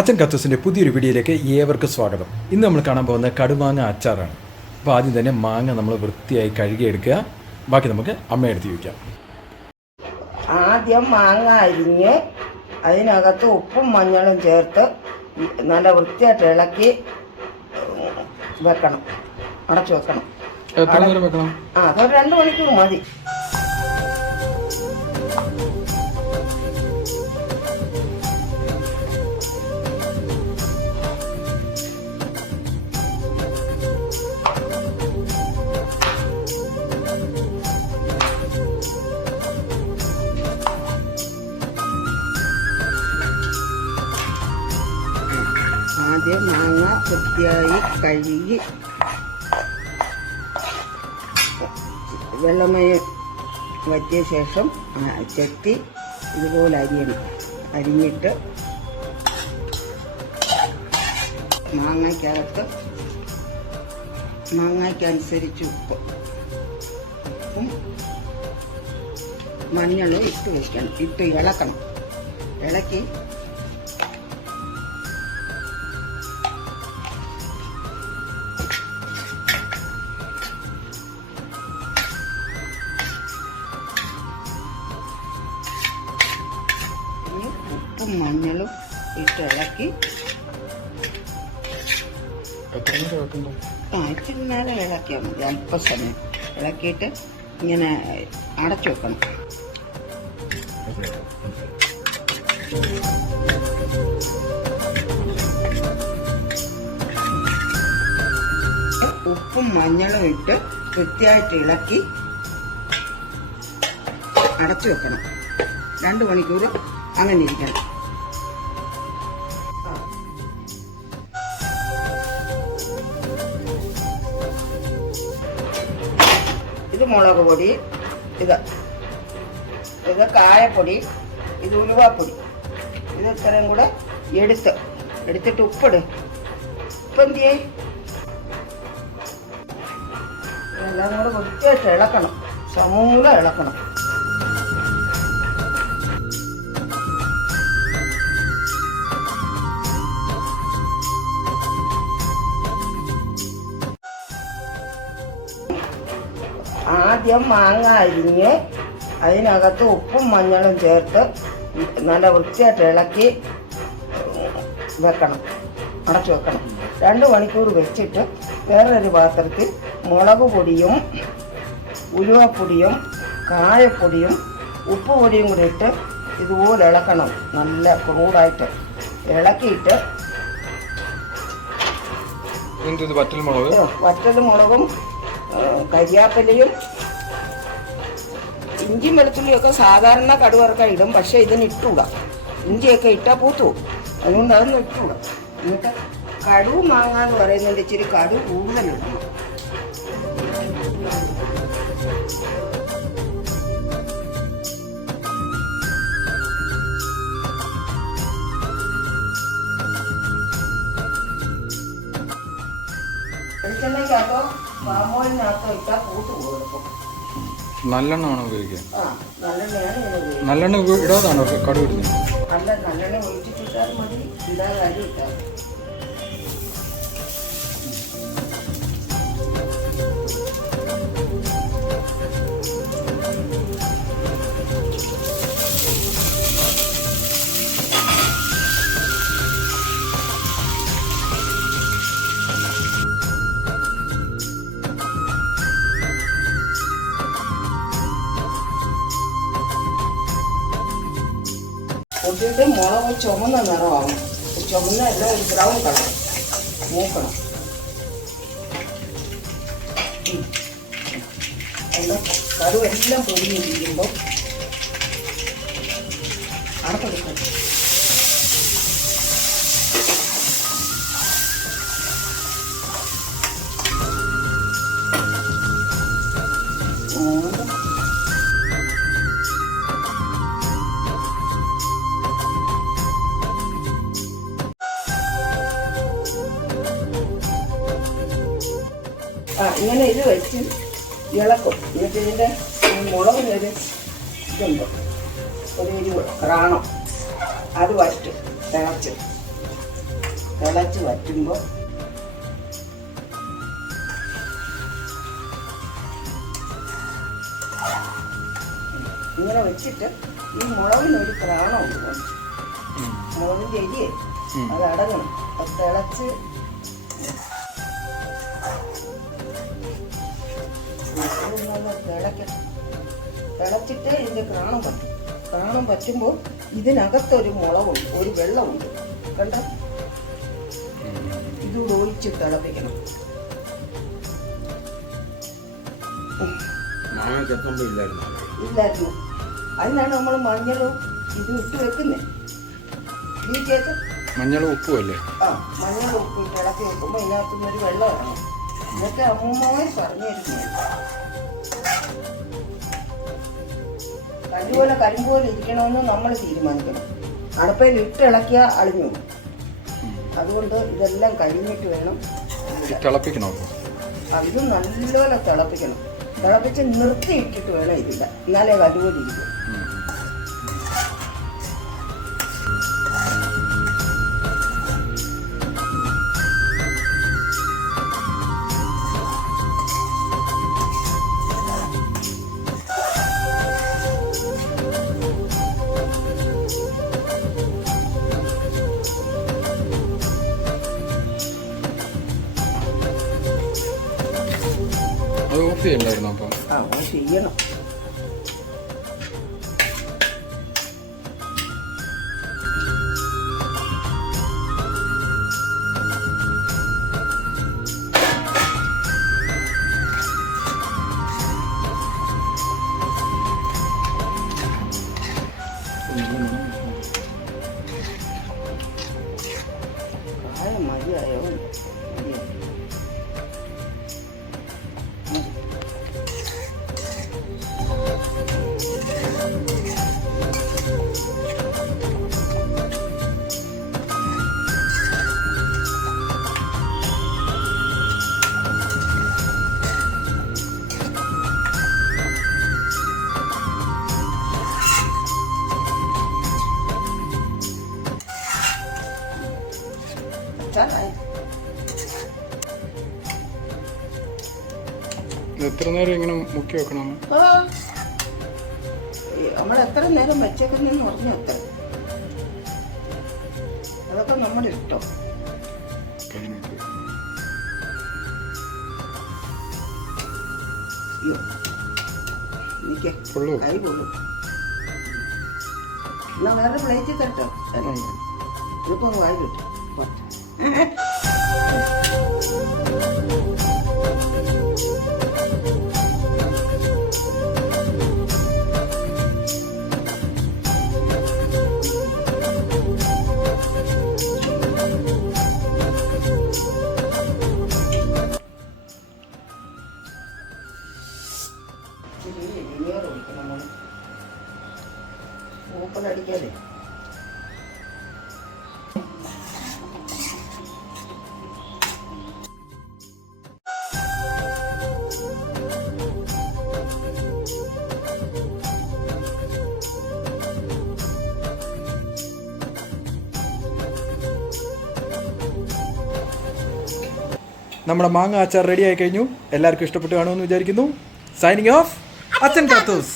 അച്ഛൻ കത്തൂസിൻ്റെ പുതിയൊരു വീഡിയോയിലേക്ക് ഏവർക്കും സ്വാഗതം. ഇന്ന് നമ്മൾ കാണാൻ പോകുന്ന കടുമാങ്ങ അച്ചാറാണ്. അപ്പോൾ ആദ്യം തന്നെ മാങ്ങ നമ്മൾ വൃത്തിയായി കഴുകിയെടുക്കുക. ബാക്കി നമുക്ക് അമ്മയെടുത്ത് വയ്ക്കാം. ആദ്യം മാങ്ങ അരിഞ്ഞ് അതിനകത്ത് ഉപ്പും മഞ്ഞളും ചേർത്ത് നല്ല വൃത്തിയായിട്ട് ഇളക്കി വെക്കണം, അടച്ചു വെക്കണം. അതൊരു 2 മണിക്കൂർ മതി. ആദ്യം മാങ്ങ വൃത്തിയായി കഴുകി വെള്ളമയം വറ്റിയ ശേഷം ചെത്തി ഇതുപോലെ അരിയണം. അരിഞ്ഞിട്ട് മാങ്ങയ്ക്കനുസരിച്ച് ഉപ്പും മഞ്ഞളും ഇട്ട് വയ്ക്കണം. ഇട്ട് ഇളക്കണം. ഇളക്കി ഉപ്പും മഞ്ഞളും ഇട്ട് ഇളക്കി ഇച്ചിരി നേരം ഇളക്കിയാൽ മതി. അല്പസമയം ഇളക്കിയിട്ട് ഇങ്ങനെ അടച്ചു വെക്കണം. ഉപ്പും മഞ്ഞളും ഇട്ട് വൃത്തിയായിട്ട് ഇളക്കി അടച്ചു വെക്കണം. 2 മണിക്കൂർ അങ്ങനെ ഇരിക്കണം. ഇത് മുളക് പൊടി, ഇത് കായപ്പൊടി, ഇത് ഉലുവാപ്പൊടി. ഇത് ഇത്രയും കൂടെ എടുത്തിട്ട് ഉപ്പിട്. ഉപ്പെന്തിയേ എല്ലാം കൂടെ വൃത്തിയായിട്ട് ഇളക്കണം. സമൂലം ഇളക്കണം. ആദ്യം മാങ്ങ അരിഞ്ഞ് അതിനകത്ത് ഉപ്പും മഞ്ഞളും ചേർത്ത് നല്ല വൃത്തിയായിട്ട് ഇളക്കി വെക്കണം, അടച്ചു വെക്കണം. 2 മണിക്കൂർ വെച്ചിട്ട് വേറൊരു പാത്രത്തിൽ മുളക് പൊടിയും ഉലുവപ്പൊടിയും കായപ്പൊടിയും ഉപ്പ് പൊടിയും കൂടി ഇട്ട് ഇതുപോലെ ഇളക്കണം. നല്ല ക്രൂഡായിട്ട് ഇളക്കിയിട്ട് വറ്റൽമുളകും കരിയാപ്പിലയും ഇഞ്ചി വെളുത്തുള്ളിയൊക്കെ സാധാരണ കടുവറക്കാൻ ഇടും. പക്ഷെ ഇതിന് ഇട്ടുകൂടാ. ഇഞ്ചിയൊക്കെ ഇട്ടാൽ പൂത്തു. അതുകൊണ്ട് അതൊന്നും ഇട്ടുകൂടാ. എന്നിട്ട് കടുവ് മാങ്ങ എന്ന് പറയുന്നതിൻ്റെ ഇച്ചിരി കടുവ് കൂടുതലിടണം. വെളിച്ചെണ്ണയ്ക്കകത്തോ പാമോയിലിനകത്തോ ഇട്ടാൽ പൂത്ത് കൊടുക്കും. നല്ലെണ്ണ ഉപയോഗിക്കുക. നല്ലെണ്ണയാണ് ഇങ്ങനെ ഉപയോഗിക്കുന്നത്. നല്ലെണ്ണ ഇടാതാണോ കടുവ് ഇടുന്നത്? അല്ല, നല്ലെണ്ണ ഒഴിച്ചിട്ടിട്ടാൽ മതി. ഇടാതെ അരി ഇട്ടാൽ പൊട്ടിയിട്ട് മുളക് ചുമന്ന നിറമാവും. ചുമന്ന എല്ലാം ഒരു ബ്രൗൺ കളർ മൂക്കണം. അതിൻ്റെ കടുവെല്ലാം പൊടിഞ്ഞിരിക്കുമ്പോൾ അടപ്പെടുക്കണം. ഇങ്ങനെ ഇത് വെച്ച് ഇളക്കും. എന്നിട്ട് ഇതിൻ്റെ മുളകിനൊരു ഇതുണ്ട്, ഒരു റാണം, അത് വറ്റും തിളച്ച് തിളച്ച് വറ്റുമ്പോൾ ഇങ്ങനെ വെച്ചിട്ട് ഈ മുളകിനൊരു പ്രാണമുണ്ട്. മുളകിൻ്റെ എരിയെ അത് അടങ്ങണം. അത് തിളച്ച് തിളച്ചിട്ട് ഇതിൻ്റെ ക്രാണം പറ്റും. ക്രാണം പറ്റുമ്പോൾ ഇതിനകത്തൊരു മുളകുണ്ട്, ഒരു വെള്ളമുണ്ട്. കണ്ട, ഇതുകൂടെ ഒഴിച്ച് തിളപ്പിക്കണം. ഇല്ലായിരുന്നു. അതിനാണ് നമ്മൾ മഞ്ഞളും ഇതും ഇട്ട് വെക്കുന്നത്. ഇതിലേക്ക് മഞ്ഞളും ഉപ്പും അല്ലേ? ആ, മഞ്ഞളും ഉപ്പ് ഇട്ട് ഇളക്കി വെക്കുമ്പോൾ ഇതിനകത്തുനിന്നൊരു വെള്ളം ഇറങ്ങും. ഇതൊക്കെ അമ്മൂമ്മയെ പറഞ്ഞിരുന്നു. കല്ലുപോലെ കരിമ്പുപോലെ ഇരിക്കണമെന്ന് നമ്മൾ തീരുമാനിക്കണം. അടുപ്പയിൽ ഇട്ട് ഇളക്കിയാൽ അളിഞ്ഞു. അതുകൊണ്ട് ഇതെല്ലാം കഴിഞ്ഞിട്ട് വേണം തിളപ്പിക്കണോ? ഇത് നല്ലപോലെ തിളപ്പിക്കണം. തിളപ്പിച്ച് നിർത്തിയിട്ടിട്ട് വേണം ഇതില്ല, എന്നാലേ കല്ലുപോലെ ഇരിക്കും. അത് ഓഫ് ചെയ്യണ്ടായിരുന്നു അപ്പം? അത് ചെയ്യണം. മതിയായോ? എത്ര നേരം ഇങ്ങനെ മുക്കി വെക്കണം? നമ്മൾ എത്ര നേരം വെച്ചേക്കുന്നെന്ന് പറഞ്ഞാൽ എത്ര, അതൊക്കെ നമ്മുടെ ഇഷ്ടം. എനിക്ക് കൈ കൊള്ളും. എന്നാ വേറെ പ്ലേറ്റിൽ തട്ടോ, ഇതിപ്പോ ഒന്ന് വായി കിട്ടും. ഓപ്പണടിക്കാതെ നമ്മുടെ മാങ്ങ അച്ചാർ റെഡി ആയി കഴിഞ്ഞു. എല്ലാവർക്കും ഇഷ്ടപ്പെട്ടു കാണുമെന്ന് വിചാരിക്കുന്നു. സൈനിങ് ഓഫ്, അച്ഛൻ കാത്തൂസ്.